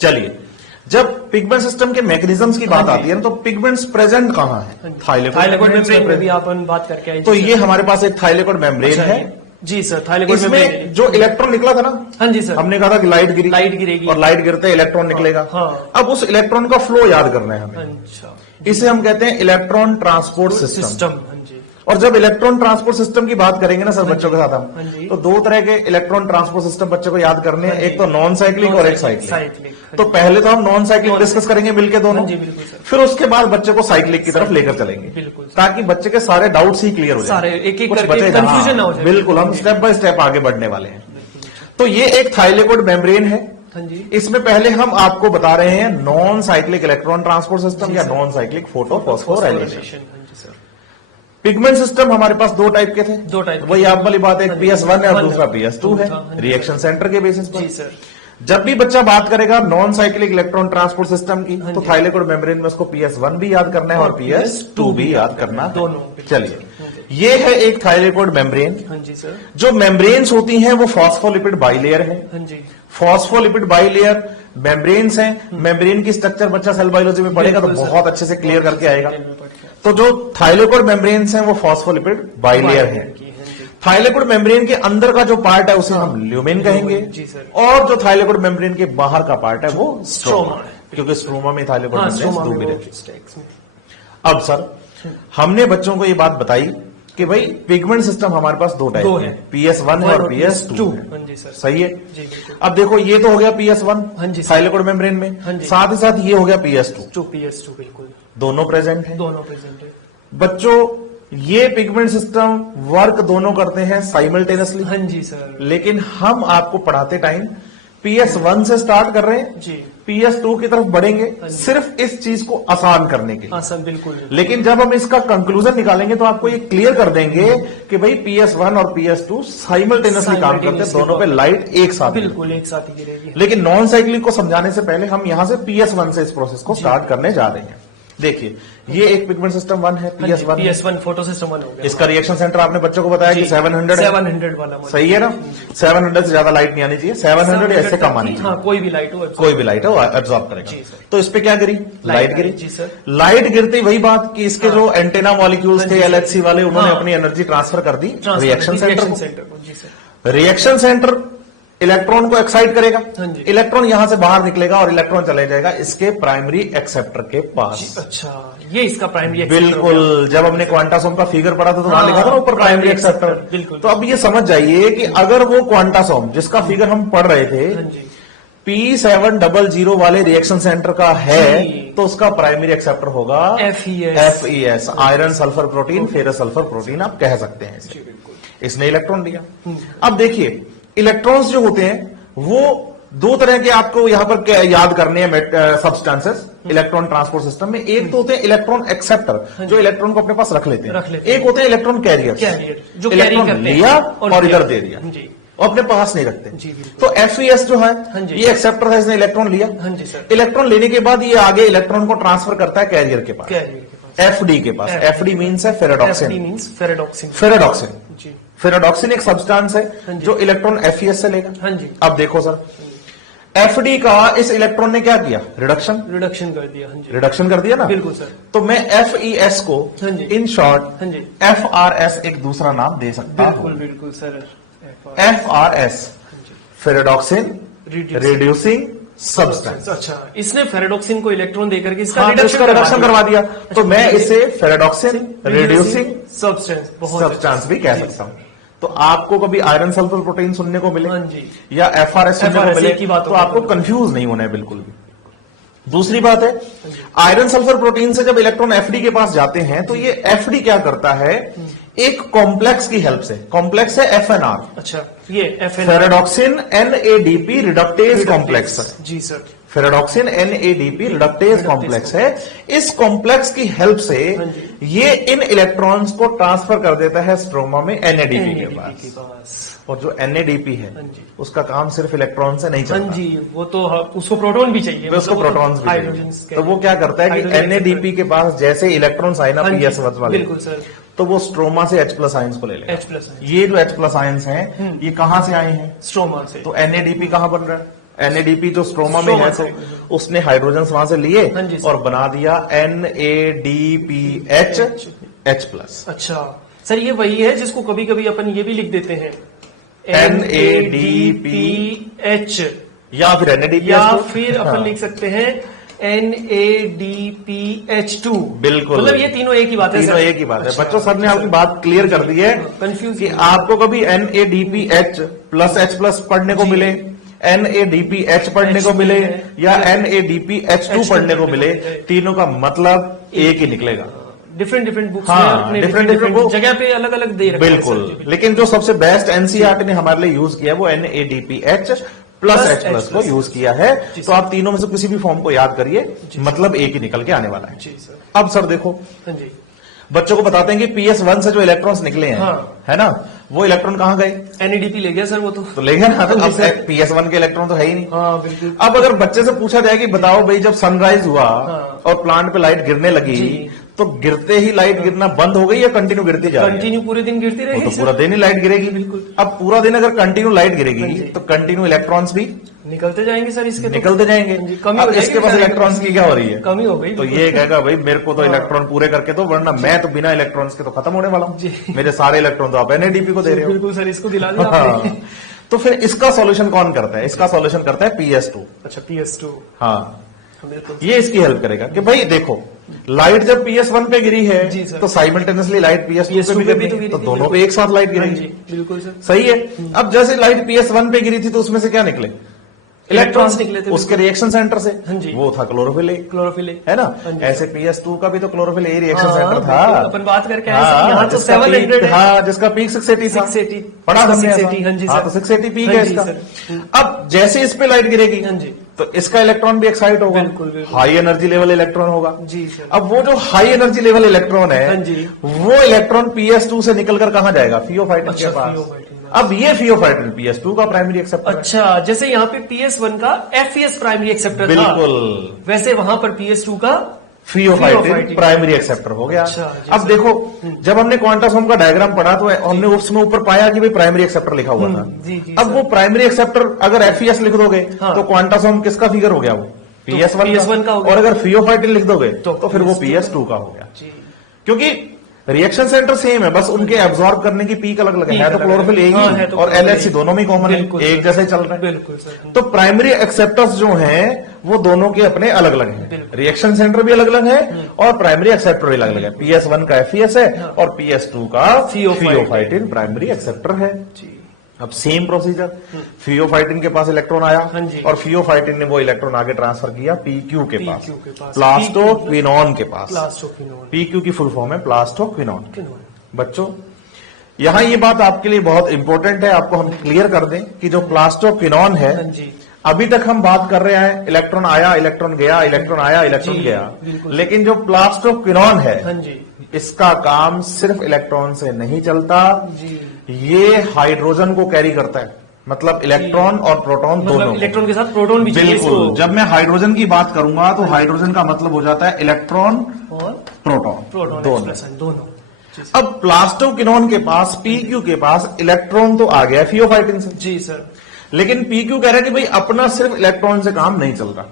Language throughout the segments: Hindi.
चलिए, जब पिगमेंट सिस्टम के मैकेनिज्म्स की बात आती है ना, तो पिगमेंट्स प्रेजेंट कहाँ है? थाइलेकोइड मेम्ब्रेन में भी अपन बात करके आए। तो ये हमारे पास एक थाइलेकोइड मेम्ब्रेन है जी सर। थाइलेकोइड मेम्ब्रेन इसमें जो इलेक्ट्रॉन निकला था ना, हाँ जी सर, हमने कहा था कि लाइट गिरेगी और लाइट गिरते इलेक्ट्रॉन निकलेगा। हाँ। अब उस इलेक्ट्रॉन का फ्लो याद करना है हमें। अच्छा, इसे हम कहते हैं इलेक्ट्रॉन ट्रांसपोर्ट सिस्टम। हाँ जी। और जब इलेक्ट्रॉन ट्रांसपोर्ट सिस्टम की बात करेंगे ना सर बच्चों के साथ हाँ हम, जी। तो दो तरह के इलेक्ट्रॉन ट्रांसपोर्ट सिस्टम बच्चों को याद करने हैं, एक तो नॉन साइक्लिक और एक साइक्लिक। तो पहले तो हम नॉन साइक्लिक डिस्कस करेंगे मिलके दोनों, फिर उसके बाद बच्चे को साइक्लिक की तरफ लेकर चलेंगे, ताकि बच्चे के सारे डाउट्स ही क्लियर हो जाए, एक एक करके कंफ्यूजन ना हो जाए। बिल्कुल, हम स्टेप बाय स्टेप आगे बढ़ने वाले हैं। तो ये एक थाइलेकोइड मेम्ब्रेन है। हाँ जी। इसमें पहले हम आपको बता रहे हैं non cyclic electron transport system या non cyclic photophosphorylation. Pigment system हमारे पास दो टाइप के थे, वही आप वाली बात है, एक PS1 है और दूसरा PS2 है, रिएक्शन सेंटर के बेसिस पर। सर, जब भी बच्चा बात करेगा non cyclic electron transport system की, तो थाइलेकोइड मेम्ब्रेन में उसको PS1 भी याद करना है और PS2 भी याद करना है, दोनों। चलिए, ये है एक थाइलेकोइड मेम्ब्रेन। हाँ जी सर। जो मेम्ब्रेन्स होती हैं वो फॉस्फोलिपिड बाइलेयर है। हाँ जी। फॉस्फोलिपिड बाइलेयर मेम्ब्रेन्स हैं। मेम्ब्रेन की स्ट्रक्चर बच्चा सेल बायोलॉजी में पढ़ेगा तो बहुत अच्छे से क्लियर करके आएगा। तो जो थाइलेकोइड मेम्ब्रेन्स हैं वो फॉस्फोलिपिड बाइलेयर है। थाइलेकोइड मेम्ब्रेन के अंदर का जो पार्ट है उसे हम ल्यूमेन कहेंगे, और जो थाइलेकोइड मेम्ब्रेन के बाहर का पार्ट है वो स्ट्रोमा है, क्योंकि स्ट्रोमा में थाइलेकोइड मेम्ब्रेन दो भी रहती है। अब सर, हमने बच्चों को ये बात बताई कि भाई पिगमेंट सिस्टम हमारे पास दो टाइप है, PS1 और PS2 है। सही है। अब देखो, ये तो हो गया PS1 थाइलेकोइड मेम्ब्रेन में, साथ ही साथ ये हो गया PS2। बिल्कुल, दोनों प्रेजेंट है। दोनों प्रेजेंट है बच्चों। ये पिगमेंट सिस्टम वर्क दोनों करते हैं साइमल्टेनियसली। हाँ जी सर। लेकिन हम आपको पढ़ाते टाइम PS1 से स्टार्ट कर रहे हैं जी, PS2 की तरफ बढ़ेंगे, सिर्फ इस चीज को आसान करने के लिए। आसान, बिल्कुल। लेकिन जब हम इसका कंक्लूजन निकालेंगे तो आपको ये क्लियर कर देंगे कि भाई PS1 और PS2 साइमल्टेनियसली काम करते हैं, दोनों पे लाइट एक साथ, बिल्कुल एक साथ ही गिरेगी। लेकिन नॉन साइक्लिक को समझाने से पहले हम यहां से PS1 से इस प्रोसेस को स्टार्ट करने जा रहे हैं। देखिए, ये एक पिगमेंट सिस्टम 1 है, PS1 फोटो सिस्टम 1 हो गया। इसका रिएक्शन सेंटर आपने बच्चों को बताया कि 700 वाला। सही है ना? 700 से ज्यादा लाइट नहीं आनी चाहिए, 700 या इससे कम आनी चाहिए। हाँ, कोई भी लाइट हो एब्जॉर्ब करेगा। तो इस पे क्या गिरी? लाइट गिरी। जी सर। लाइट गिरती वही बात कि इसके जो एंटेना मॉलिक्यूल्स थे LHC वाले, उन्होंने अपनी एनर्जी ट्रांसफर कर दी रिएक्शन सेंटर को। रिएक्शन सेंटर इलेक्ट्रॉन को एक्साइट करेगा, इलेक्ट्रॉन यहां से बाहर निकलेगा और इलेक्ट्रॉन चले जाएगा इसके प्राइमरी एक्सेप्टर के पास। अच्छा, ये इसका प्राइमरी बिल्कुल। जब हमने क्वांटासोम का फिगर पढ़ा था तो वहां लिखा था ना ऊपर प्राइमरी एक्सेप्टर। बिल्कुल। तो अब ये समझ जाइए कि अगर वो क्वांटासोम जिसका फिगर हम पढ़ रहे थे P700 वाले रिएक्शन सेंटर का है, तो उसका प्राइमरी एक्सेप्टर होगा FES, iron sulphur protein, ferrous sulphur protein आप कह सकते हैं। इसने इलेक्ट्रॉन दिया। अब देखिए, इलेक्ट्रॉन्स जो होते हैं वो दो तरह के आपको यहां पर याद करने हैं सब्सटेंसेस इलेक्ट्रॉन ट्रांसपोर्ट सिस्टम में। एक तो होते हैं इलेक्ट्रॉन एक्सेप्टर, जो इलेक्ट्रॉन को अपने पास रख लेते हैं। एक होते हैं इलेक्ट्रॉन कैरियर, जो इलेक्ट्रॉन लिया और इधर दे दिया, और अपने पास नहीं रखते। तो FES जो है ये एक्सेप्टर है, इसने इलेक्ट्रॉन लिया। इलेक्ट्रॉन लेने के बाद ये आगे इलेक्ट्रॉन को ट्रांसफर करता है कैरियर के पास, FD के पास। FD मीन्स है फेराडॉक्सिन। फेराडॉक्सिन एक सब्सटेंस है जो इलेक्ट्रॉन FES से लेगा। अब देखो सर, FD का इस इलेक्ट्रॉन ने क्या किया? रिडक्शन कर दिया ना। बिल्कुल सर। तो मैं FES को इन शॉर्ट FRS एक दूसरा नाम दे सकता हूं। बिल्कुल sir. FRS ferredoxin reducing substance. अच्छा, इसने फेराडॉक्सिन को इलेक्ट्रॉन देकर के इसका रिडक्शन करवा दिया, तो मैं इसे फेराडॉक्सिन रिड्यूसिंग सब्सटेंस भी कह सकता हूं। तो आपको कभी आयरन सल्फर प्रोटीन सुनने को मिले या FRS सुनने को मिले तो आपको कंफ्यूज नहीं होना है बिल्कुल भी। दूसरी बात है, आयरन सल्फर प्रोटीन से जब इलेक्ट्रॉन FD के पास जाते हैं तो ये FD क्या करता है? एक कॉम्प्लेक्स की हेल्प से, कॉम्प्लेक्स है FNR। अच्छा, ये फेराडॉक्सिन NADP रिडक्टेज कॉम्प्लेक्स है। जी सर। फेराडॉक्सिन NADP रिडक्टेज कॉम्प्लेक्स है। इस कॉम्प्लेक्स की हेल्प से ये इन इलेक्ट्रॉन्स को ट्रांसफर कर देता है स्ट्रोमा में NADP के पास। और जो NADP है उसका काम सिर्फ इलेक्ट्रॉन से नहीं चलता। जी, वो तो उसको प्रोटॉन भी चाहिए, उसको प्रोटॉन्स भी चाहिए। तो वो क्या करता है कि NADP के पास जैसे इलेक्ट्रॉन्स आए ना PS1 वाले, बिल्कुल सर, तो वो स्ट्रोमा से H+ आयंस को ले लेगा। ये जो H+ आयंस हैं ये कहां से आए हैं? स्ट्रोमा से। तो NADP कहां बन रहा है? NADP जो स्ट्रोमा में है, तो उसने हाइड्रोजन वहां से लिए हाँ जी, और बना दिया NADPH H+। अच्छा सर, ये वही है जिसको कभी कभी अपन ये भी लिख देते हैं NADPH या फिर NADPH, या फिर अपन लिख सकते हैं NADPH2। बिल्कुल, मतलब ये तीनों एक ही बात है, तीनों एक ही बात है। अच्छा, बच्चों, सर ने आपकी बात क्लियर कर दी है कंफ्यूज कि आपको कभी NADPH+H+ पढ़ने को मिले, NADPH पढ़ने को मिले या NADPH2 पढ़ने को मिले, तीनों का मतलब एक ही निकलेगा। डिफरेंट डिफरेंट बुक्स हाँ, में डिफरेंट जगह पे अलग अलग दे रखा है। बिल्कुल, लेकिन जो सबसे बेस्ट एनसीईआरटी ने हमारे लिए यूज किया है वो NADPH+H+ को यूज किया है। तो आप तीनों में से किसी भी फॉर्म को याद करिए, मतलब एक ही निकल के आने वाला है। जी सर। अब सर देखो, हाँ जी, बच्चों को बताते हैं कि PS1 से जो इलेक्ट्रॉन्स निकले हैं, हाँ, है ना, वो इलेक्ट्रॉन कहां गए? NADP ले गया सर वो तो ले गया ना, तो अब PS1 के इलेक्ट्रॉन तो है ही नहीं। हाँ बिल्कुल। अब अगर बच्चे से पूछा जाए कि बताओ भाई, जब सनराइज हुआ हाँ, और प्लांट पे लाइट गिरने लगी, तो गिरते ही लाइट गिरना बंद हो गई या कंटिन्यू गिरती जा रही है? कंटिन्यू पूरे दिन गिरती वो रहेगी तो सर। पूरा दिन ही लाइट गिरेगी। बिल्कुल। अब पूरा दिन अगर कंटिन्यू लाइट गिरेगी हाँ जी। तो कंटिन्यू इलेक्ट्रॉन्स भी निकलते जाएंगे सर इसके तो। निकलते जाएंगे। हाँ जी, कमी अब हो जाएगी इसके पास सर, इलेक्ट्रॉन्स की क्या हो रही है? कमी हो गई। तो ये कहेगा भाई मेरे को तो इलेक्ट्रॉन पूरे करके दो, वरना मैं तो बिना इलेक्ट्रॉन्स के तो खत्म होने वाला हूँ। जी। मेरे सारे इलेक्ट्रॉन तो आप NADP को दे रहे हो। बिल्कुल सर, इसको दिला दिया हाँ। आपने। तो फिर इसका सॉल्यूशन कौन करता है? इसका सॉल्यूशन करता है PS2। अच्छा, PS2। हाँ, बिल्कुल। ये इसकी हेल्प करेगा कि भाई देखो, लाइट जब PS1 पे गिरी है जी सर। तो साइमल्टेनियसली लाइट PS2 पे भी गिरी तो है, तो गिरी थी, दोनों बिल्कुल। पे एक साथ लाइट हाँ गिरेगी। जी, बिल्कुल सर। सही है। अब जैसे लाइट PS1 पे गिरी थी तो उसमें से क्या निकले? इलेक्ट्रॉन्स निकले थे। उसके रिएक्शन सेंटर से। हाँ जी। वो था क्लोरोफिल, क्लोरोफिल, है ना। हाँ जी। ऐसे PS2 का भी तो क्लोरोफिल ए रिएक्शन हाँ, सेंटर था। बिल्कुल, अपन बात करके आए हाँ, सर, यहाँ तो जिसका 700 peak- है। हाँ, जिसका पीक 680 था। 680 पढ़ा हमने 680, ऐसा। हाँ जी हाँ, सर। तो 680 पीक हाँ है जी इसका। सर। अब जैसे इस पे लाइट गिरेगी, हाँ जी, तो इसका इलेक्ट्रॉन भी एक्साइट होगा। बिल्कुल, बिल्कुल। हाई एनर्जी लेवल इलेक्ट्रॉन होगा। जी सर। अब वो जो हाई एनर्जी लेवल इलेक्ट्रॉन है, हाँ जी। वो इलेक्ट्रॉन PS2 से निकलकर कहां जाएगा? फियोफाइटिन अच्छा, के पास। फियोफाइटिन। अब ये फियोफाइटिन PS2 का प्राइमरी एक्सेप्टर है। अच्छा, जैसे यहाँ पे PS1 का FES प्राइमरी एक्सेप्टर था, बिल्कुल, वैसे वहां पर PS2 का फियोफाइटिन प्राइमरी एक्सेप्टर हो गया। अच्छा, जी अब सर। देखो, जब हमने क्वांटासोम का डायग्राम पढ़ा तो हमने उसमें ऊपर पाया कि भाई प्राइमरी एक्सेप्टर लिखा हुआ था। जी, अब सर। वो प्राइमरी एक्सेप्टर अगर FES लिख दोगे हाँ। तो क्वांटासोम किसका फिगर हो गया? वो PS1 का हो गया। और अगर फियोफाइटिन लिख दोगे तो तो फिर वो PS2 PS2 का हो गया। जी, क्योंकि रिएक्शन सेंटर सेम है, बस उनके एब्जॉर्ब करने की पीक अलग अलग है। तो क्लोरोफिल एक हाँ, ही है तो और chlorophyll LHC दोनों में कॉमन है, बिल्कुल एक सर। जैसे चल रहे हैं। बिल्कुल सर। तो प्राइमरी एक्सेप्टर्स जो हैं वो दोनों के अपने अलग अलग हैं। बिल्कुल। रिएक्शन सेंटर भी अलग अलग है और प्राइमरी एक्सेप्टर भी अलग अलग है। PS1 का FES है और PS2 का फियोफाइटिन प्राइमरी एक्सेप्टर है। जी, अब सेम प्रोसीजर, फियोफाइटिन के पास इलेक्ट्रॉन आया हाँ जी। और फियोफाइटिन ने वो इलेक्ट्रॉन आगे ट्रांसफर किया PQ के पास, PQ के पास। प्लास्टोक्विनोन के पास। प्लास्टोक्विनोन। PQ की फुल फॉर्म है प्लास्टोक्विनोन। बच्चों, यहां ये बात आपके लिए बहुत इंपॉर्टेंट है, आपको हम क्लियर कर दें कि जो प्लास्टोक्विनोन है, हाँ जी, अभी तक हम बात कर रहे हैं इलेक्ट्रॉन आया, इलेक्ट्रॉन गया, इलेक्ट्रॉन आया, इलेक्ट्रॉन जी, गया, बिल्कुल। लेकिन जो प्लास्टोक्विनोन है, हाँ जी, इसका काम सिर्फ इलेक्ट्रॉन से नहीं चलता, जी। ये हाइड्रोजन को कैरी करता है। मतलब इलेक्ट्रॉन और प्रोटॉन मतलब दोनों इलेक्ट्रॉन के साथ प्रोटॉन भी चाहिए बिल्कुल। इसको। जब मैं हाइड्रोजन की बात करूंगा तो हाइड्रोजन का मतलब हो जाता है इलेक्ट्रॉन और प्रोटॉन प्रोटॉन दोनों। एक्सप्रेशन दोनों। जी सर। अब प्लास्टोक्विनोन के पास PQ के पास इलेक्ट्रॉन तो आ गया फियोफाइटिन से, जी सर। लेकिन PQ कह रहा है कि भाई अपना सिर्फ इलेक्ट्रॉन से काम नहीं चल रहा,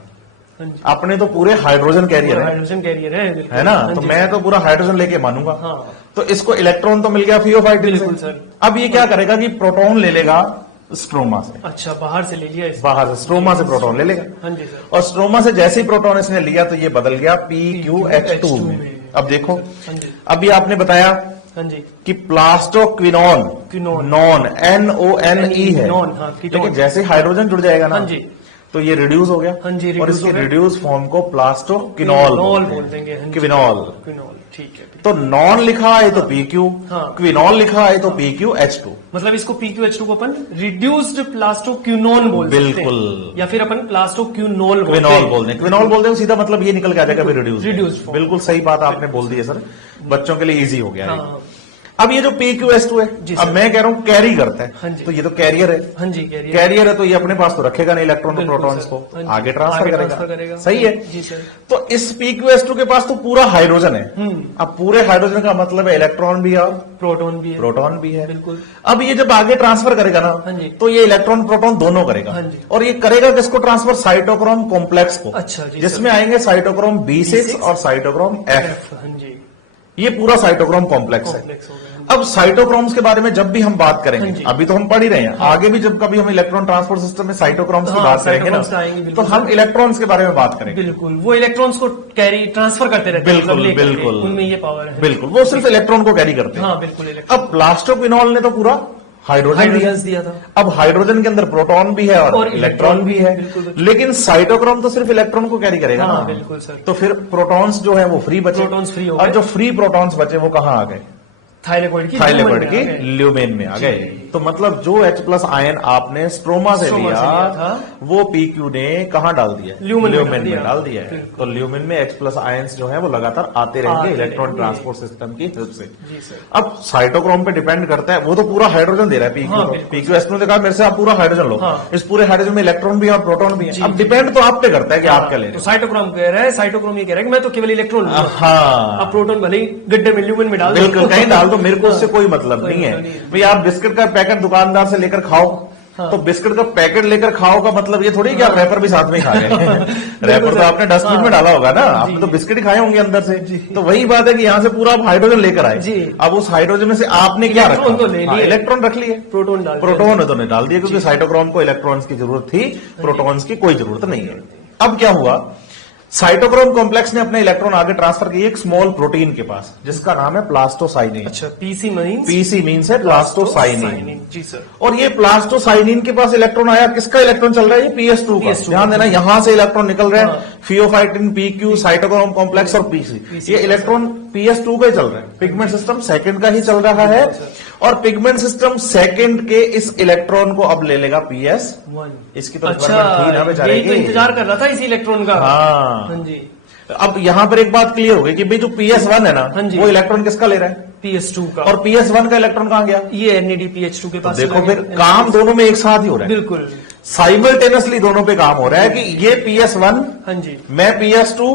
हाँ जी, अपने तो पूरे हाइड्रोजन कैरियर है, हाइड्रोजन कैरियर है, बिल्कुल। है ना। हाँ तो जी, मैं सर। तो पूरा हाइड्रोजन लेके मानूंगा। हाँ, तो इसको इलेक्ट्रॉन तो मिल गया फियोफाइटिन बिल्कुल से। सर। अब ये क्या करेगा कि प्रोटॉन ले लेगा स्ट्रोमा से, अच्छा, बाहर से ले लिया इसको। बाहर से स्ट्रोमा से प्रोटॉन ले लेगा हाँ जी सर। और स्ट्रोमा से जैसे ही प्रोटॉन इसने लिया तो ये बदल गया PQH2 में। अब देखो, हाँ जी, अभी आपने बताया हाँ जी, कि प्लास्टोक्विनोन क्विनोन। नॉन NONE है, नॉन, हाँ, कीटोन। लेकिन जैसे हाइड्रोजन जुड़ जाएगा ना, हाँ जी, तो ये रिड्यूस हो गया। हाँ जी, और reduce इसके हो गया। रिड्यूस फॉर्म को प्लास्टोक्विनोल क्विनोल बोल देंगे। हाँ जी, क्विनोल। क्विनोल, ठीक है। तो नॉन लिखा है तो PQ, हाँ। क्विनोल लिखा है तो PQH2। मतलब इसको PQH2 को अपन रिड्यूस्ड प्लास्टोक्विनोन बोल सकते हैं, बिल्कुल। या फिर अपन प्लास्टोक्विनोल क्विनोल बोल दें, क्विनोल बोल दें, सीधा मतलब ये निकल के आ जाएगा रिड्यूस। Reduced form। बिल्कुल सही बात आपने बोल दी है सर, बच्चों के लिए इजी हो गया है। हाँ, अब ये जो PQS2 जी है, अब सर। मैं कह रहा हूं कैरी करता हाँ है, जी। तो ये तो कैरियर है। हाँ जी, कैरियर। कैरियर है तो ये अपने पास तो रखेगा नहीं इलेक्ट्रॉन और बिल्कुल प्रोटॉन्स सर। को, हाँ जी। आगे ट्रांसफर आगे ट्रांसफर करेगा। करेगा। सही है। जी सर। तो इस PQS2 के पास तो पूरा हाइड्रोजन है। अब पूरे हाइड्रोजन का मतलब है इलेक्ट्रॉन भी है और प्रोटॉन भी है। प्रोटॉन भी है। बिल्कुल। अब ये जब आगे ट्रांसफर करेगा हाँ ना, जी। तो ये इलेक्ट्रॉन प्रोटॉन दोनों करेगा। हाँ जी। और ये करेगा किसको ट्रांसफर? साइटोक्रोम कॉम्प्लेक्स को। अच्छा जी जिसमें आएंगे साइटोक्रोम B6 और साइटोक्रोम F। हाँ जी। ये पूरा साइटोक्रोम कॉम्प्लेक्स है। कॉम्प्लेक्स हो गया। अब साइटोक्रोम्स के बारे में जब भी हम बात करेंगे, हाँ जी। अभी तो हम पढ़ ही रहे हैं, आगे भी जब कभी हम इलेक्ट्रॉन ट्रांसपोर्ट सिस्टम में साइटोक्रोम्स की हाँ, बात करेंगे ना, साइटोक्रोम्स आएंगे, तो बिल्कुल हम इलेक्ट्रॉन्स के बारे में बात करेंगे। बिल्कुल, वो इलेक्ट्रॉन्स को कैरी ट्रांसफर करते रहते हैं, बिल्कुल मतलब लेकर के, बिल्कुल उनमें ये पावर है। बिल्कुल, वो सिर्फ इलेक्ट्रॉन को कैरी करते हैं। हाँ बिल्कुल, इलेक्ट्रॉन अब प्लास्टोक्विनोल ने तो पूरा हाइड्रोजन दिया था। अब हाइड्रोजन के अंदर प्रोटॉन भी है और और इलेक्ट्रॉन भी है, बिल्कुल, बिल्कुल। लेकिन साइटोक्रोम तो सिर्फ इलेक्ट्रॉन को कैरी करेगा हाँ, ना। बिल्कुल सर। तो फिर प्रोटॉन्स जो है वो फ्री बचे, प्रोटॉन्स फ्री हो और गए। जो फ्री प्रोटॉन्स बचे वो कहाँ आ गए? थाइलेकोइड की थाइलेकोइड ल्यूमेन में आ की गए। ल्यूमेन में आ गए। तो मतलब जो H+ आयन आपने स्ट्रोमा से स्ट्रोमा लिया से लिया था, वो PQ ने कहाँ डाल दिया? ल्यूमेन में में डाल दिया है। बिल्कुल। तो ल्यूमेन में H+ आयन्स जो है वो लगातार आते रहेंगे आते इलेक्ट्रॉन रहेंगे। ट्रांसपोर्ट सिस्टम की हेल्प से। जी सर। अब साइटोक्रोम पे डिपेंड करता है, वो तो पूरा हाइड्रोजन दे रहा है PQ हाँ, को। बिल्कुल। PQS ने कहा मेरे से आप पूरा हाइड्रोजन लो। हाँ। इस पूरे हाइड्रोजन में इलेक्ट्रॉन भी है और प्रोटॉन भी है। जी, अब जी। डिपेंड तो आप पे करता है कि आप क्या ले तो रहे साइटोक्रोम कह रहा है, साइटोक्रोम ये कह रहा है कि मैं तो केवल इलेक्ट्रॉन हो। लूंगा। हाँ, अब प्रोटॉन भले ही गड्ढे में ल्यूमेन में डाल दो। बिल्कुल कहीं डाल दो, मेरे को उससे कोई मतलब कोई नहीं है। मतलब नहीं है। भाई आप बिस्किट का पैकेट दुकानदार से लेकर खाओ, हाँ। तो बिस्किट का पैकेट लेकर खाओ का मतलब ये थोड़ी कि आप रैपर भी साथ में खा गए। रैपर तो आपने डस्टबिन हाँ। में डाला होगा ना, आपने जी। तो बिस्किट ही खाए होंगे अंदर से। तो वही बात है कि यहाँ से पूरा आप हाइड्रोजन लेकर आए। जी। अब उस हाइड्रोजन में से आपने क्या रखा? इलेक्ट्रॉन तो ले लिए। इलेक्ट्रॉन रख लिए, प्रोटॉन डाल दिया। प्रोटॉन तो नहीं डाल दिए, क्योंकि साइटोक्रोम को इलेक्ट्रॉन्स की जरूरत थी, प्रोटॉन्स की कोई जरूरत नहीं है। अब क्या हुआ? साइटोक्रोम कॉम्प्लेक्स ने अपने इलेक्ट्रॉन आगे ट्रांसफर किए एक स्मॉल प्रोटीन के पास, जिसका नाम है प्लास्टोसाइनिन। अच्छा, पीसी मीन्स पीसी मीन्स है प्लास्टोसाइनिन। जी सर। और ये प्लास्टोसाइनिन के पास इलेक्ट्रॉन आया, किसका इलेक्ट्रॉन चल रहा है? ये PS2 का। PS2 ध्यान देना, यहां से इलेक्ट्रॉन निकल रहे हैं, हाँ। फियोफाइटिन, PQ, साइटोक्रोम कॉम्प्लेक्स और PC। ये इलेक्ट्रॉन PS2 का ही चल रहा है। पिगमेंट सिस्टम सेकंड का ही चल रहा है, और पिगमेंट सिस्टम सेकंड के इस इलेक्ट्रॉन को अब ले लेगा PS1। इसकी तो अच्छा, रिक्वायरमेंट थी ना बेचारे यही तो की। इंतजार कर रहा था इसी इलेक्ट्रॉन का। हाँ। हाँ जी। अब यहां पर एक बात क्लियर हो गई कि भाई जो PS1 है ना, हाँ जी। वो इलेक्ट्रॉन किसका ले रहा है? PS2 का। और PS1 का इलेक्ट्रॉन कहां गया? ये NADPH2 के तो पास देखो चला फिर गया। काम दोनों में एक साथ ही हो रहा है, बिल्कुल। साइमल्टेनियसली दोनों पे काम हो रहा है कि ये PS1, हाँ जी। मैं PS2,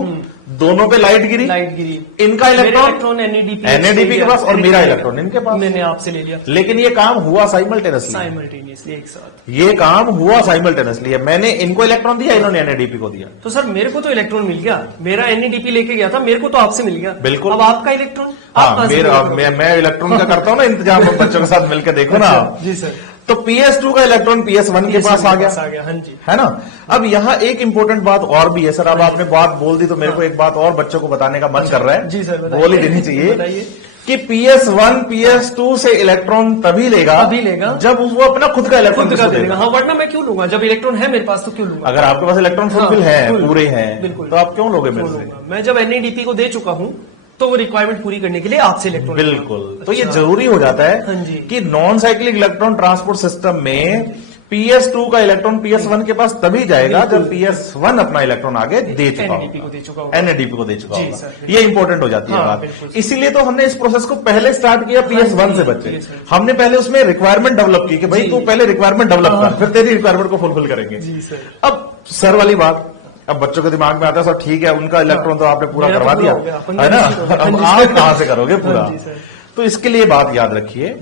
दोनों पे लाइट गिरी, लाइट गिरी, इनका इलेक्ट्रॉन NADP के पास और मेरा इलेक्ट्रॉन इनके पास। मैंने आपसे ले लिया लेकिन ये काम हुआ साइमल्टेनियसली, साइमल्टेनियसली एक साथ। ये काम हुआ साइमल्टेनियसली। मैंने इनको इलेक्ट्रॉन दिया, इन्होंने NADP को दिया। तो सर मेरे को तो इलेक्ट्रॉन मिल गया, मेरा NADP लेके गया था, मेरे को तो आपसे मिल गया। बिल्कुल। अब आपका इलेक्ट्रॉन हाँ, मैं इलेक्ट्रॉन का करता हूँ ना इंतजाम, बच्चों के साथ मिलकर देखो ना। जी सर। तो PS2 का इलेक्ट्रॉन PS1 के पास आ गया, हाँ जी। है ना। अब यहाँ एक इंपॉर्टेंट बात और भी है सर, अब आपने बात बोल दी तो मेरे को एक बात और बच्चों को बताने का मन कर रहा है। जी सर, बताइए। बोल ही देनी चाहिए बताइए। कि PS1 PS2 से इलेक्ट्रॉन तभी लेगा जब वो अपना खुद का इलेक्ट्रॉन खुद का देगा। हाँ, वरना मैं क्यों लूंगा? जब इलेक्ट्रॉन है मेरे पास तो क्यों लूंगा? अगर आपके पास इलेक्ट्रॉन फुलफिल हाँ, है, full, पूरे हैं, बिल्कुल। तो आप क्यों लोगे मेरे से? मैं जब NADP को दे चुका हूँ तो वो रिक्वायरमेंट पूरी करने के लिए आपसे इलेक्ट्रॉन। बिल्कुल। तो ये जरूरी हो जाता हाँ है जी। कि non cyclic electron transport system में PS2 का इलेक्ट्रॉन PS1 के पास तभी जाएगा जब PS1 अपना इलेक्ट्रॉन आगे दे चुका NADP को दे चुका होगा। NADP को दे चुका जी होगा। सर। ये इंपॉर्टेंट हो जाती है हाँ, बात। बिल्कुल। इसीलिए तो हमने इस प्रोसेस को पहले स्टार्ट किया PS1 से बच्चे। जी सर। हमने पहले उसमें रिक्वायरमेंट डेवलप की कि भाई जी। तू पहले रिक्वायरमेंट डेवलप हाँ। कर, फिर तेरी रिक्वायरमेंट को फुलफिल करेंगे। जी सर। अब सर वाली बात, अब बच्चों के दिमाग में आता है सब ठीक है, उनका इलेक्ट्रॉन तो आपने पूरा मेरा तो करवा पूरा दिया, हो गया, अपन है ना। कैसे करोगे? अब हाँ जी आप सर। कहां से करोगे पूरा? हाँ जी सर। तो इसके लिए बात याद रखिए,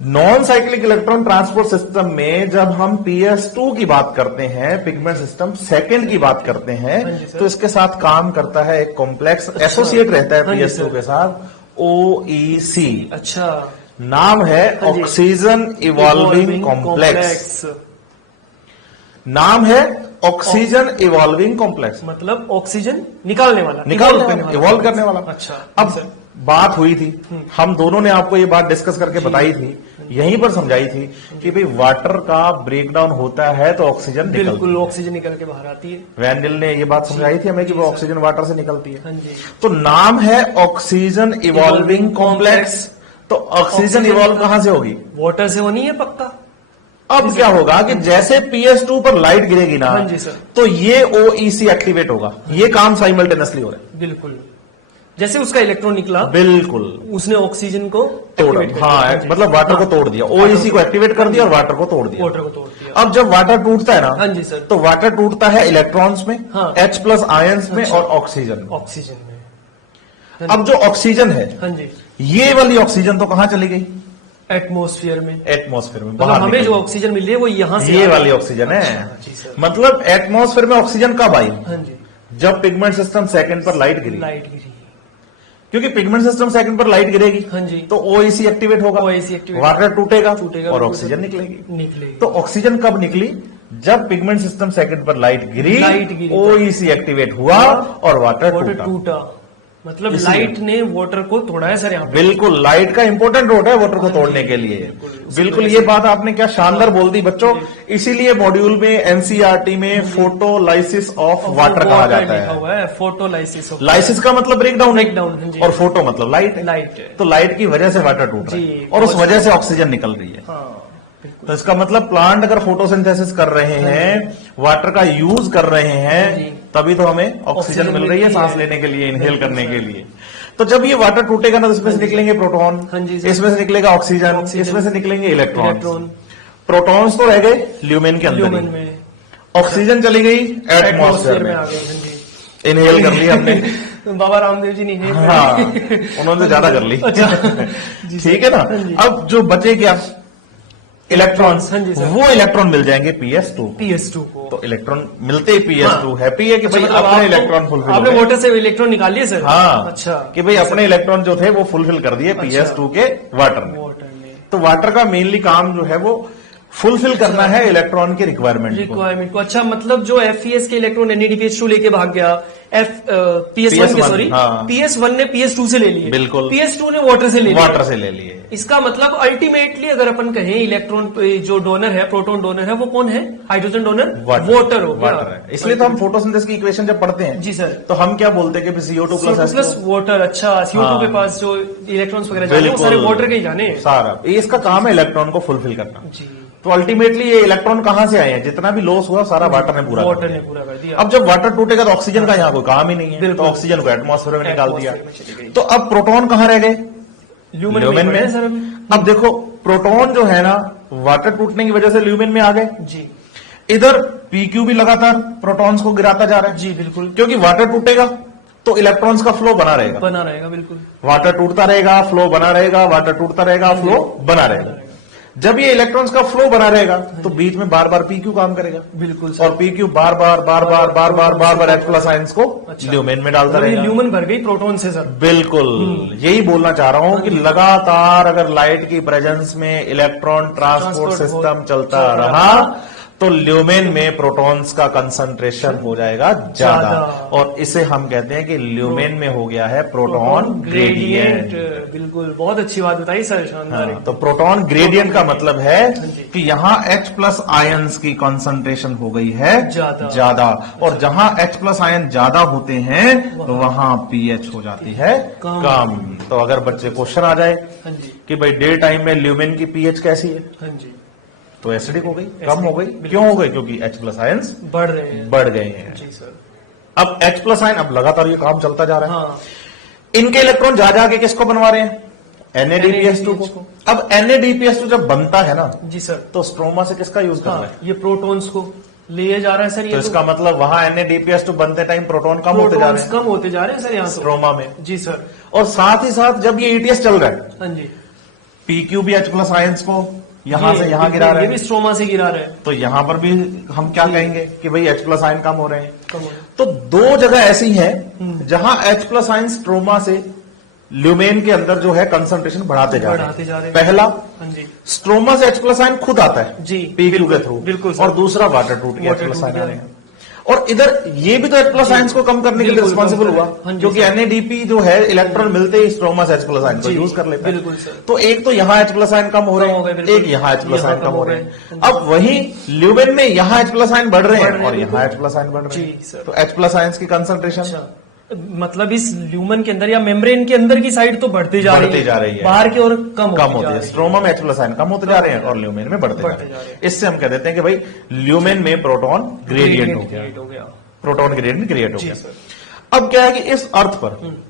non cyclic electron transport system में जब हम PS2 की बात करते हैं, पिगमेंट सिस्टम सेकंड की बात करते हैं, हाँ जी सर। तो इसके साथ काम करता है एक कॉम्प्लेक्स, एसोसिएट रहता है हाँ जी PS2 सर। के साथ, OEC। अच्छा। नाम है हाँ जी। Oxygen evolving complex. नाम है ऑक्सीजन इवॉल्विंग कॉम्प्लेक्स, मतलब ऑक्सीजन निकालने वाला, इवॉल्व करने वाला। अच्छा। अब बात हुई थी, हम दोनों ने आपको ये बात डिस्कस करके बताई थी, यहीं पर समझाई थी कि भाई वाटर का ब्रेकडाउन होता है तो ऑक्सीजन निकलती बिल्कुल, है। ऑक्सीजन निकल के बाहर आती है। वैंडल ने ये बात समझाई थी हमें कि वो ऑक्सीजन वाटर से निकलती है। हाँ जी। तो नाम है ऑक्सीजन इवॉल्विंग कॉम्प्लेक्स। तो ऑक्सीजन इवॉल्व कहां से होगी? वाटर से होनी है पक्का। अब क्या होगा कि जैसे PS2 पर लाइट गिरेगी ना, हाँ जी सर। तो ये OEC एक्टिवेट होगा। ये काम साइमल्टेनियसली हो रहा है। बिल्कुल। जैसे उसका इलेक्ट्रॉन निकला, बिल्कुल उसने ऑक्सीजन को तोड़, activate कर हाँ दिया। मतलब वाटर को तोड़ दिया, ओएसी को एक्टिवेट कर दिया और वाटर को तोड़ दिया। वाटर को तोड़ दिया। अब जब वाटर टूटता है ना, हाँ जी सर। तो वाटर टूटता है इलेक्ट्रॉन्स में, हाँ। H प्लस आयंस में अच्छा। और ऑक्सीजन में। ऑक्सीजन में। अब जो ऑक्सीजन है, हाँ जी, ये वाली ऑक्सीजन तो कहां चली गई? एटमॉस्फेयर में। एटमॉस्फेयर में, मतलब बाहर हमें निकल जो गई। ऑक्सीजन मिल रही है वो यहाँ से ये आ रही वाली ऑक्सीजन है। अच्छा, जी सर। मतलब एटमॉस्फेयर में ऑक्सीजन कब आई? हाँ जी, जब पिगमेंट सिस्टम सेकंड पर लाइट गिरी। लाइट गिरी। क्योंकि पिगमेंट सिस्टम सेकंड पर लाइट गिरेगी, हाँ जी, तो ओएसी एक्टिवेट होगा, OAC एक्टिवेट वाटर टूटेगा और बिल्कुल ऑक्सीजन निकलेगी। निकलेगी। तो ऑक्सीजन कब निकली? जब पिगमेंट सिस्टम सेकंड पर लाइट गिरी, ओईसी एक्टिवेट हुआ और वाटर टूटा। मतलब इसलिए। लाइट ने वाटर को तोड़ा है सर यहाँ पे। बिल्कुल, लाइट का इंपॉर्टेंट रोल है वाटर को तोड़ने के लिए। बिल्कुल, ये बात आपने क्या शानदार बोल दी बच्चों। इसीलिए मॉड्यूल में एनसीईआरटी में फोटोलाइसिस ऑफ वाटर कहा जाता लिखा है। हुआ है, फोटोलाइसिस ऑफ लाइसिस का मतलब ब्रेकडाउन, ब्रेकडाउन, हाँ जी। और फोटो मतलब लाइट है। लाइट है। तो लाइट की वजह से वाटर टूट रहा जी, है और उस वजह से ऑक्सीजन निकल रही है। हाँ बिल्कुल। तो इसका मतलब प्लांट अगर फोटोसिंथेसिस कर रहे हैं, वाटर का यूज कर रहे जी। हैं, तभी तो हमें ऑक्सीजन मिल रही है सांस लेने के लिए, इनहेल बिल्कुल करने सर। के लिए। तो जब ये वाटर टूटेगा ना, तो इसमें से निकलेंगे प्रोटॉन, हाँ जी सर। इसमें से निकलेगा ऑक्सीजन, इसमें से निकलेंगे इलेक्ट्रॉन। प्रोटॉन्स तो रह गए ल्यूमेन के अंदर ल्यूमेन ही। में। ऑक्सीजन चली गई एटमॉस्फेयर में में, आ गई। हाँ जी। इनहेल कर लिया हमने। तो बाबा रामदेव जी ने इन्हें हाँ, उन्होंने तो ज्यादा कर ली। अच्छा जी सर। ठीक है ना। हाँ जी। अब जो बचे क्या? इलेक्ट्रॉन्स, हाँ जी सर। वो इलेक्ट्रॉन मिल जाएंगे PS2। PS2 को। तो इलेक्ट्रॉन मिलते ही PS2 हैप्पी है कि भाई मतलब अपने आपको- इलेक्ट्रॉन फुलफिल आपने हो गए। वाटर से इलेक्ट्रॉन निकाल लिए सर? हाँ, अच्छा, कि भाई अपने इलेक्ट्रॉन जो थे वो फुलफिल कर दिए PS2 के वाटर में। वाटर में। तो वाटर का मेनली काम जो है वो फुलफिल करना है इलेक्ट्रॉन के रिक्वायरमेंट को। रिक्वायरमेंट को। अच्छा, मतलब जो FeS के इलेक्ट्रॉन NADPH2 लेके भाग गया, PS1 के, सॉरी हाँ। PS1 ने PS2 से ले लिए, बिल्कुल। PS2 ने वाटर से ले लिए। वाटर से ले लिए। इसका मतलब अल्टीमेटली अगर अपन कहें इलेक्ट्रॉन जो डोनर है, प्रोटॉन डोनर है, वो कौन है? हाइड्रोजन डोनर वाटर हो गया। वाटर है। इसलिए तो हम फोटोसिंथेसिस की इक्वेशन जब पढ़ते हैं जी सर, तो हम क्या बोलते हैं कि CO2 प्लस वाटर। अच्छा, CO2 हाँ। के पास जो इलेक्ट्रॉन्स वगैरह जाने, वो सारे वाटर के ही जाने हैं। सारा ये इसका काम है इलेक्ट्रॉन को फुलफिल करना। जी, तो अल्टीमेटली ये इलेक्ट्रॉन कहां से आए हैं? जितना भी लॉस हुआ सारा वाटर ने पूरा कर वाटर दिया। ने पूरा कर दिया। अब जब वाटर टूटेगा तो ऑक्सीजन का यहाँ कोई काम ही नहीं है, तो बिल्कुल। ऑक्सीजन को एटमॉस्फेयर में निकाल दिया। एटमॉस्फेयर में चली गई। तो अब प्रोटॉन कहाँ रह गए? ल्यूमेन ल्यूमेन में में। सर अभी। अब देखो प्रोटॉन जो है ना, वाटर टूटने की वजह से ल्यूमेन में आ गए। जी इधर PQ भी लगातार प्रोटॉन्स को गिराता जा रहा है, जी बिल्कुल, क्योंकि वाटर टूटेगा तो इलेक्ट्रॉन्स का फ्लो बना रहेगा। बना रहेगा बिल्कुल। वाटर टूटता रहेगा, फ्लो बना रहेगा, वाटर टूटता रहेगा, फ्लो बना रहेगा। जब ये इलेक्ट्रॉन्स का फ्लो बना रहेगा तो बीच में बार बार PQ काम करेगा, बिल्कुल सर। और PQ बार बार H प्लस आयंस को अच्छा। ल्यूमेन में डालता मतलब ये रहेगा। ल्यूमेन भर गई प्रोटॉन से सर। बिल्कुल, यही बोलना चाह रहा हूं कि लगातार अगर लाइट की प्रेजेंस में इलेक्ट्रॉन ट्रांसपोर्ट सिस्टम चलता रहा तो ल्यूमेन में प्रोटॉन्स का कंसंट्रेशन हो जाएगा ज्यादा, और इसे हम कहते हैं कि ल्यूमेन में हो गया है प्रोटॉन ग्रेडियंट। बिल्कुल, बहुत अच्छी बात बताई सर, शानदार। तो प्रोटॉन ग्रेडियंट का मतलब है कि यहाँ H प्लस आयंस की कंसंट्रेशन हो गई है ज्यादा, और जहां H प्लस आयन ज्यादा होते हैं तो वहां pH हो जाती है कम। तो अगर बच्चे क्वेश्चन आ जाए हाँ जी, कि भाई डे टाइम में ल्यूमेन की pH कैसी है, हाँ जी, तो एसिडिक हो गई, कम हो गई। क्यों हो गई? क्योंकि H प्लस आयंस बढ़ रहे हैं, बढ़ गए हैं। जी सर। अब H प्लस आयन, अब लगातार ये काम चलता जा रहा है। हाँ, इनके इलेक्ट्रॉन जा जाके किसको बनवा रहे हैं? NADPH2 को। अब NADPH2 जब बनता है ना, जी सर, तो स्ट्रोमा से किसका यूज कर रहा है? ये प्रोटॉन्स को लिए जा रहा है सर। ये तो इसका मतलब वहां NADPH2 बनते टाइम प्रोटॉन कम होते जा रहे प्रोटॉन्स हैं कम होते जा रहे हैं सर यहाँ स्ट्रोमा में। जी सर। और साथ ही साथ जब ये ETS चल रहा है, हाँ जी, PQ भी H प्लस आयंस को यहां से यहां गिरा रहा ये भी है, स्ट्रोमा से गिरा रहे हैं। तो यहां पर भी हम क्या कहेंगे कि भाई H प्लस आयन कम हो रहे हैं। कम हो तो दो जगह ऐसी हैं जहां H प्लस आयन स्ट्रोमा से ल्यूमेन के अंदर जो है कंसंट्रेशन बढ़ाते जा रहे हैं। पहला, हाँ जी, स्ट्रोमा से H प्लस आयन खुद आता है जी, PQ के थ्रू, बिल्कुल सर। और दूसरा वाटर टूट के H प्लस आयन आ रहे गया। हैं। और इधर ये भी तो H प्लस आयंस को कम करने के लिए बिल्कुल, रिस्पॉन्सिबल कम हुआ, कर- हाँ जी, क्योंकि सर। NADP जो है इलेक्ट्रॉन मिलते ही स्ट्रोमा से H प्लस आयन को जी, यूज कर लेता है। बिल्कुल सर। तो एक तो यहाँ H प्लस आयन कम हो रहे कम हो गए, हैं, बिल्कुल। एक यहाँ H प्लस यहाँ आयन कम हो रहे हैं। हैं। अब वही ल्यूमेन में यहाँ H प्लस आयन बढ़ रहे हैं और यहाँ बिल्कुल। H प्लस आयन बढ़ रहे जी, हैं। सर। तो H प्लस आयंस की कंसंट्रेशन अच्छा, मतलब इस ल्यूमन के अंदर या मेम्ब्रेन के अंदर की साइड तो बढ़ती जा रही है, बाहर की ओर कम होती है। स्ट्रोमा में H प्लस आयन कम होते जा रहे हैं और ल्यूमेन में बढ़ते जा रहे हैं। इससे हम कह देते हैं कि भाई ल्यूमेन में प्रोटॉन ग्रेडियंट हो गया, प्रोटॉन ग्रेडियंट क्रिएट हो गया। अब क्या है कि इस अर्थ पर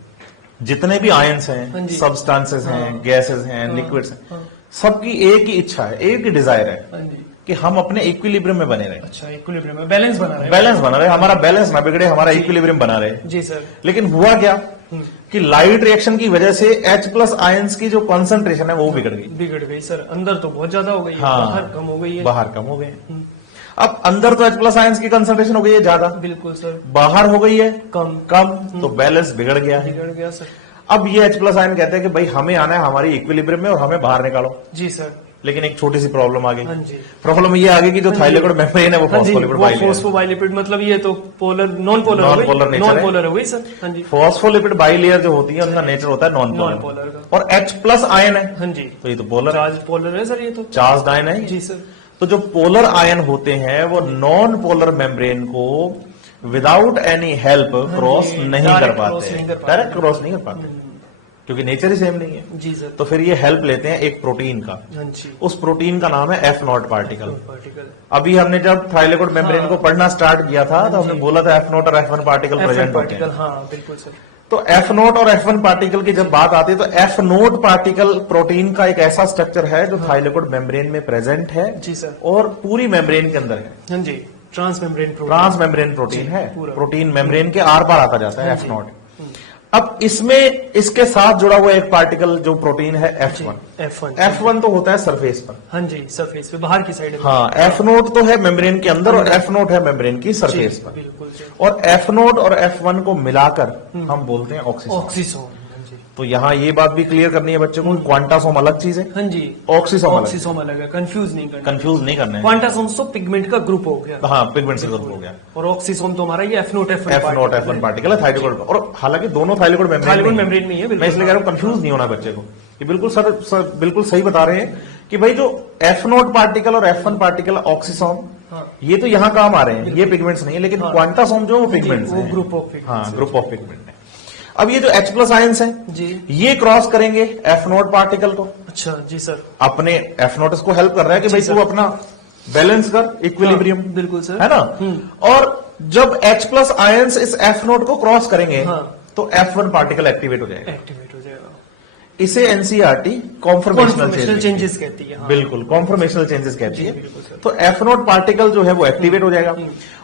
जितने भी आयंस हाँ हैं, जी। सब्सटेंसेस हैं, गैसेस हैं, लिक्विड्स हैं, हाँ। सबकी एक ही इच्छा है, एक ही डिजायर है हाँ जी। कि हम अपने इक्विलिब्रियम में बने रहें, अच्छा, इक्विलिब्रियम में बैलेंस बना रहे हैं। बैलेंस बना रहे, हमारा बैलेंस ना बिगड़े, हमारा जी। इक्विलिब्रियम बना रहे। जी सर। लेकिन हुआ क्या कि लाइट रिएक्शन की वजह से H+ आयंस की जो कंसंट्रेशन है वो बिगड़ गई, बिगड़ गई सर, अंदर तो बहुत ज्यादा हो गई है, हाँ। बाहर कम हो गई है। बाहर कम हो गए। अब अंदर तो H+ आयंस की कंसंट्रेशन हो गई है ज्यादा, बिल्कुल सर। बाहर हो गई है कम। कम, तो बैलेंस बिगड़ गया है। बिगड़ गया सर। अब ये H+ आयन कहते हैं कि भाई हमें आना है हमारी इक्विलिब्रियम में और हमें बाहर निकालो। जी सर। लेकिन एक छोटी सी प्रॉब्लम आ हाँ गई। जी। प्रॉब्लम ये आ गई कि जो थाइलेकोइड मेम्ब्रेन है वो हाँ जी, फॉस्फोलिपिड वो बाइलेयर, फॉस्फोबाइलिपिड, मतलब ये तो पोलर नॉन पोलर हो गई, Non-polar nature नॉन है। पोलर हो गई सर। हाँ जी। फॉस्फोलिपिड बाइलेयर जो होती है उनका नेचर होता है नॉन Non-polar पोलर, का। और H+ आयन है हाँ जी। तो ये तो पोलर है, चार्ज पोलर है सर ये तो। चार्ज आयन है। जी सर। तो जो पोलर आयन होते हैं वो नॉन पोलर मेम्ब्रेन को विदाउट एनी हेल्प क्रॉस नहीं कर direct cross पाते, नहीं कर पाते। डायरेक्ट क्रॉस नहीं कर पाते क्योंकि नेचर ही सेम नहीं है। जी सर। तो फिर ये हेल्प लेते हैं एक प्रोटीन का, हाँ जी। उस प्रोटीन का नाम है F0 पार्टिकल। पार्टिकल। अभी हमने जब थाइलेकोइड मेम्ब्रेन हाँ। को पढ़ना स्टार्ट किया था तो हमने जी। बोला था F0 और F1 पार्टिकल प्रेजेंट होते पार्टिकल, हैं। हाँ बिल्कुल सर। तो F0 और F1 पार्टिकल की जब बात आती है तो F0 पार्टिकल प्रोटीन का एक ऐसा स्ट्रक्चर है जो थाइलेकोइड मेम्ब्रेन में प्रेजेंट है जी सर। और पूरी मेम्ब्रेन के अंदर है। हाँ जी, transmembrane protein. Transmembrane protein जी, है, पूरा। प्रोटीन मेम्ब्रेन के आर पार आता जाता है हाँ जी। F0। अब इसमें इसके साथ जुड़ा हुआ एक पार्टिकल जो प्रोटीन है F1। F1। F1 तो होता है सरफेस पर, हाँ जी, सरफेस पे, बाहर की साइड में। हाँ। F0 तो है मेम्ब्रेन के अंदर और F0 है मेम्ब्रेन की जी, सरफेस पर। बिल्कुल सर। और F0 और F1 को मिलाकर हम बोलते हैं ऑक्सीजन। ऑक्सीसोम। हाँ जी। तो यहाँ ये बात भी क्लियर करनी है बच्चों को, क्वांटासोम अलग चीज है, हाँ जी। ऑक्सीसोम अलग, ऑक्सीसोम अलग है, कंफ्यूज नहीं करना। कंफ्यूज नहीं करना है। क्वांटासोम्स तो पिगमेंट का ग्रुप हो गया, हाँ, पिगमेंट से ग्रुप हो गया। और ऑक्सीसोम तो हमारा ये F0 F0 F1 पार्टिकल है थाइलेकोइड का, और हालांकि दोनों थाइलेकोइड थाइलेकोइड मेम्ब्रेन मेम्ब्रेन में ही है, बिल्कुल। मैं इसलिए कह रहा हूँ कंफ्यूज नहीं होना बच्चे को। ये बिल्कुल सर बिल्कुल सही बता रहे हैं कि भाई जो F0 पार्टिकल और F1 पार्टिकल ऑक्सीसोम, हाँ। ये तो यहाँ काम आ रहे हैं, ये पिगमेंट्स नहीं है, लेकिन हाँ। क्वांटासोम जो है वो पिगमेंट्स वो हैं। ग्रुप ऑफ पिगमेंट्स हाँ, है। ग्रुप ऑफ पिगमेंट है। अब ये जो H+ आयंस हैं जी। ये क्रॉस करेंगे F0 पार्टिकल को, अच्छा जी सर। अपने F0 इसको हेल्प कर रहा है कि भाई जी, तू सर। अपना बैलेंस कर, इक्विलिब्रियम, हाँ, बिल्कुल सर। है ना। और जब H+ आयंस इस F0 को क्रॉस करेंगे हाँ। तो F1 पार्टिकल एक्टिवेट हो जाएगा। एक्टिवेट हो जाएगा। इसे एनसीईआरटी कॉन्फर्मेशनल कॉन्फर्मेशनल चेंजेस चेंजेस कहती है, हाँ। बिल्कुल कॉन्फर्मेशनल चेंजेस कहती है। बिल्कुल सर। तो F0 पार्टिकल जो है वो एक्टिवेट हो जाएगा,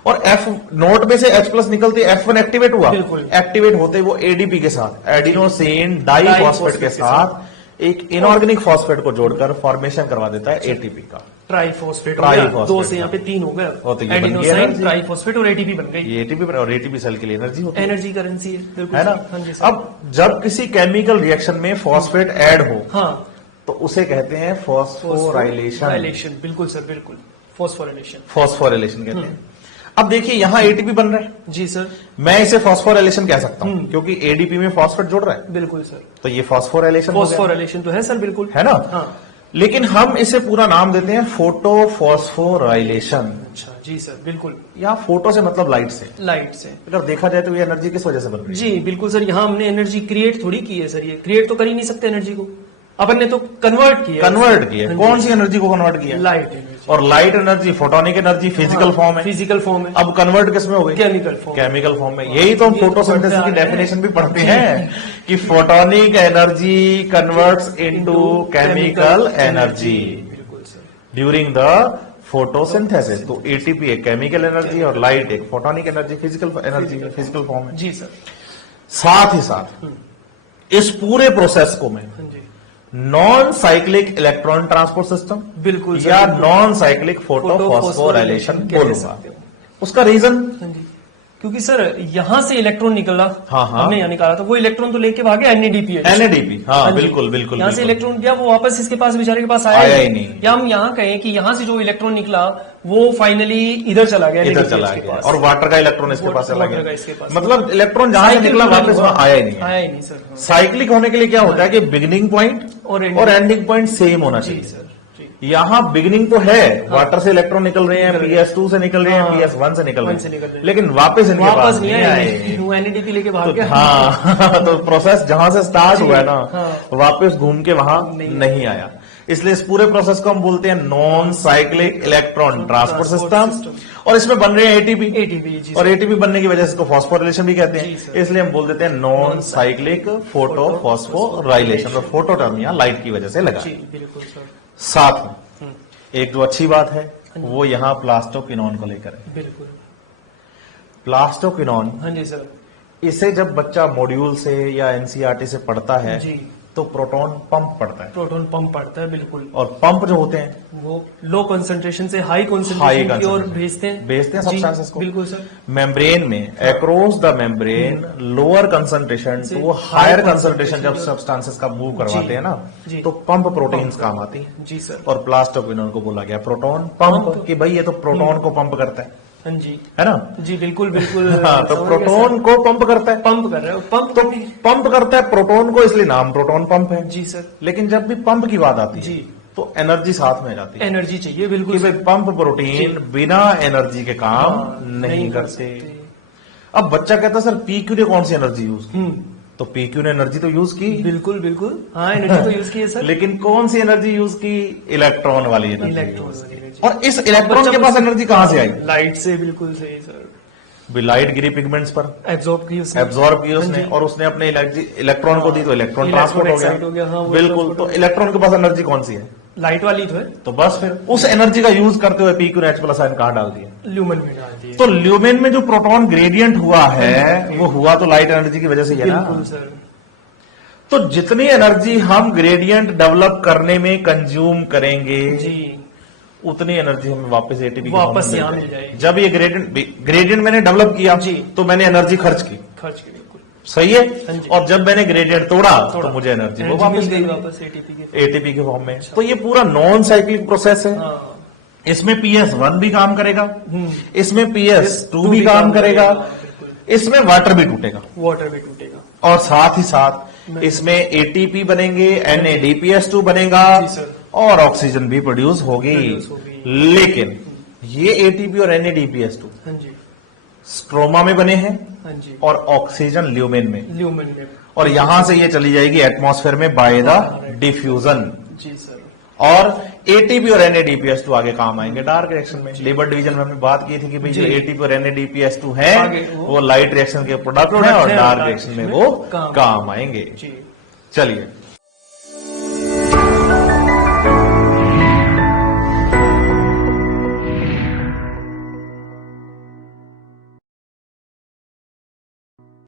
और F0 में से H+ निकलते F1 एक्टिवेट हुआ। बिल्कुल। एक्टिवेट होते वो एडीपी के साथ, एडिनोसिन डाइफॉस्फेट के साथ एक इनऑर्गेनिक फॉस्फेट को जोड़कर फॉर्मेशन करवा देता है एटीपी का। ट्राइफॉस्फेट हो गया, ट्राइफॉस्फेट, 2 से यहाँ पे 3 हो गया, और तो ये बन गई एडिनोसाइन, एनर्जी। ट्राइफॉस्फेट और एटीपी बन गई। ये एटीपी और एटीपी सेल के लिए एनर्जी होती है, एनर्जी करेंसी है, बिल्कुल है ना। सर। हाँ जी सर। अब जब किसी केमिकल रिएक्शन में फॉस्फेट ऐड हो हाँ, तो उसे कहते हैं फॉस्फोराइलेशन। फास्फोराइलेशन, बिल्कुल सर, बिल्कुल फॉस्फोराइलेशन। फॉस्फोराइलेशन कहते हैं। अब देखिए यहाँ एटीपी बन रहा है, जी सर, मैं इसे फॉस्फोराइलेशन कह सकता हूँ क्योंकि एडीपी में फॉस्फेट जुड़ रहा है, बिल्कुल सर। तो ये फॉस्फोराइलेशन हो गया, फॉस्फोराइलेशन तो है सर, बिल्कुल, है ना। हाँ। लेकिन हम इसे पूरा नाम देते हैं फोटोफॉस्फोराइलेशन। अच्छा जी सर, बिल्कुल। यहाँ फोटो से मतलब लाइट से, लाइट से। अगर देखा जाए तो ये एनर्जी किस वजह से बन रही है? जी बिल्कुल सर, यहाँ हमने एनर्जी क्रिएट थोड़ी की है सर, ये क्रिएट तो कर ही नहीं सकते एनर्जी को, अपन ने तो कन्वर्ट किया। कन्वर्ट किया। कौन सी एनर्जी को कन्वर्ट किया? Light energy. और light energy photonic energy physical form है, फिजिकल फॉर्म है। अब कन्वर्ट किस में हो गई? Chemical form. केमिकल फॉर्म में। यही तो हम ये तो फोटोसिंथेसिस पढ़ते की आ रहे हैं। डेफिनेशन भी पढ़ते हैं कि photonic energy converts into chemical energy बिल्कुल सर। During the photosynthesis. तो एटीपी एक केमिकल एनर्जी और लाइट एक photonic energy, physical energy, physical form है। जी सर। साथ ही साथ इस पूरे प्रोसेस को मैं हाँ जी, non cyclic electron transport system बिल्कुल सर, या बिल्कुल। नॉन साइक्लिक फोटोफॉस्फोराइलेशन कह बोलूंगा। सकते हो। उसका रीजन, हाँ जी, क्योंकि सर यहाँ से इलेक्ट्रॉन निकला, हाँ, हाँ। हमने यहाँ निकाला था, वो इलेक्ट्रॉन तो लेके भागे एनएडीपी। एनएडीपी, हाँ बिल्कुल बिल्कुल। यहाँ से बिल्कुल। इलेक्ट्रॉन गया, वो वापस इसके पास, बेचारे के पास आया आया ही नहीं। या हम यहाँ कहें कि यहाँ से जो इलेक्ट्रॉन निकला वो फाइनली इधर चला गया, इधर NADPH चला के गया पास। और वाटर का इलेक्ट्रॉन इसके पास चला वाटर का गया, इसके पास। मतलब इलेक्ट्रॉन जहां से निकला वापस वहां आया ही नहीं है। आया ही नहीं सर। हाँ। साइक्लिक होने के लिए क्या होता है कि बिगिनिंग पॉइंट और और एंडिंग पॉइंट सेम होना जी चाहिए। सर, जी। यहाँ बिगिनिंग तो है, वाटर से इलेक्ट्रॉन निकल रहे हैं, PS2 से निकल रहे हैं, हाँ, PS1 से निकल 1 से रहे निकल हैं, रहे हैं। लेकिन वापस इनके पास वापस नहीं नहीं आया, आए। वो एनएडीपी लेके भाग तो गया। हाँ तो प्रोसेस जहां से स्टार्ट हुआ है ना, हाँ। वापस घूम के वहां नहीं नहीं आया। इसलिए इस पूरे प्रोसेस को हम बोलते हैं non cyclic electron transport system. और इसमें बन रहे हैं एटीपी, एटीपी और एटीपी बनने की वजह से इसको फॉस्फोराइलेशन भी कहते जी, हैं, सर। इसलिए हम बोल देते हैं नॉन साइक्लिक फोटो फॉस्फोराइलेशन। और फोटो टर्म यहाँ लाइट की वजह से लगा। जी बिल्कुल सर। साथ में एक जो अच्छी बात है वो यहाँ प्लास्टोक्विनोन को लेकर है। बिल्कुल। प्लास्टोक्विनोन, हाँ जी सर। इसे जब बच्चा मॉड्यूल से या एनसीईआरटी से पढ़ता है जी। तो प्रोटॉन पंप पढ़ता है, प्रोटॉन पंप पड़ता है बिल्कुल। और पंप जो होते हैं वो लो कंसंट्रेशन से हाई कंसंट्रेशन की ओर भेजते हैं जी, सब्सटेंसेस को बिल्कुल सर। मेम्ब्रेन में across the membrane lower concentration से तो वो हायर higher कंसंट्रेशन जब concentration सब्सटेंसेस का मूव करवाते जी, हैं ना, जी। तो पंप प्रोटीन्स काम आती है। जी सर। और प्लास्टोक्विनोन को बोला गया प्रोटॉन पंप, कि भाई ये तो प्रोटॉन को पंप करता है हाँ जी। है ना। जी बिल्कुल बिल्कुल। हाँ, तो समझ गया प्रोटॉन सर। को पंप करता है, पंप कर रहा है पंप तो पंप करता है प्रोटॉन को, इसलिए नाम प्रोटॉन पंप है। जी सर। लेकिन जब भी पंप की बात आती है जी। तो एनर्जी साथ में आ जाती है एनर्जी चाहिए कि बिल्कुल भाई सर। पंप प्रोटीन बिना एनर्जी के काम हाँ, नहीं करते। अब बच्चा कहता सर पीक्यू ने कौन सी एनर्जी यूज की, तो पीक्यू ने एनर्जी तो यूज की, बिल्कुल बिल्कुल। हाँ एनर्जी तो यूज की है सर। लेकिन कौन सी एनर्जी यूज की, इलेक्ट्रॉन वाली एनर्जी। इलेक्ट्रॉन वाली energy। और इस इलेक्ट्रॉन के पास एनर्जी कहां से आई, लाइट से बिल्कुल सही सर। भी लाइट गिरी पिगमेंट्स पर, एब्जॉर्ब की उसने। एब्जॉर्ब की हाँ उसने, जी। और उसने अपने इलेक्ट्रॉन को दी तो इलेक्ट्रॉन ट्रांसपोर्ट हो excite हो गया, हाँ, गया। वो बिल्कुल, transport तो हो गया। इलेक्ट्रॉन के पास एनर्जी कौन सी है, लाइट वाली तो है। तो बस फिर उस एनर्जी का यूज करते हुए पीक्यू ने H प्लस आयन कहां डाल दिया, ल्यूमन में डाल दिए। तो ल्यूमेन में जो प्रोटॉन ग्रेडियंट हुआ है वो हुआ तो लाइट एनर्जी की वजह से ही है ना। बिल्कुल सर। तो जितनी एनर्जी हम ग्रेडियंट डेवलप करने में कंज्यूम करेंगे जी उतनी एनर्जी हमें वापस एटीपी वापस यहाँ मिल जाएगी। जब ये ग्रेडियंट मैंने डेवलप किया जी। तो मैंने एनर्जी खर्च की, खर्च की बिल्कुल। सही है। हाँ जी। और जब मैंने ग्रेडियंट तोड़ा तो मुझे एनर्जी वो एनर्जी वापस मिल गई गई वापस एटीपी एटीपी के फॉर्म में। तो ये पूरा नॉन साइक्लिक प्रोसेस है। हाँ। इसमें PS1 भी काम करेगा, इसमें PS2 भी काम करेगा, इसमें वाटर भी टूटेगा, वाटर भी टूटेगा, और साथ ही साथ इसमें एटीपी बनेंगे, NADPS2 बनेगा, जी सर। और ऑक्सीजन भी प्रोड्यूस होगी। Produce होगी। लेकिन ये एटीपी और NADPS2 हाँ जी। स्ट्रोमा में बने हैं हाँ जी। और ऑक्सीजन ल्यूमेन में, ल्यूमन में। और यहां से ये चली जाएगी एटमॉस्फेयर में बाय द डिफ्यूजन। जी सर। और एटीपी और NADPS2 आगे काम आएंगे डार्क रिएक्शन में। लेबर डिवीजन में हमने बात की थी कि भाई जो जी। एटीपी और NADPS2 है आगे वो वो लाइट रिएक्शन के प्रोडक्ट है, और डार्क रिएक्शन में वो काम आएंगे। जी। चलिए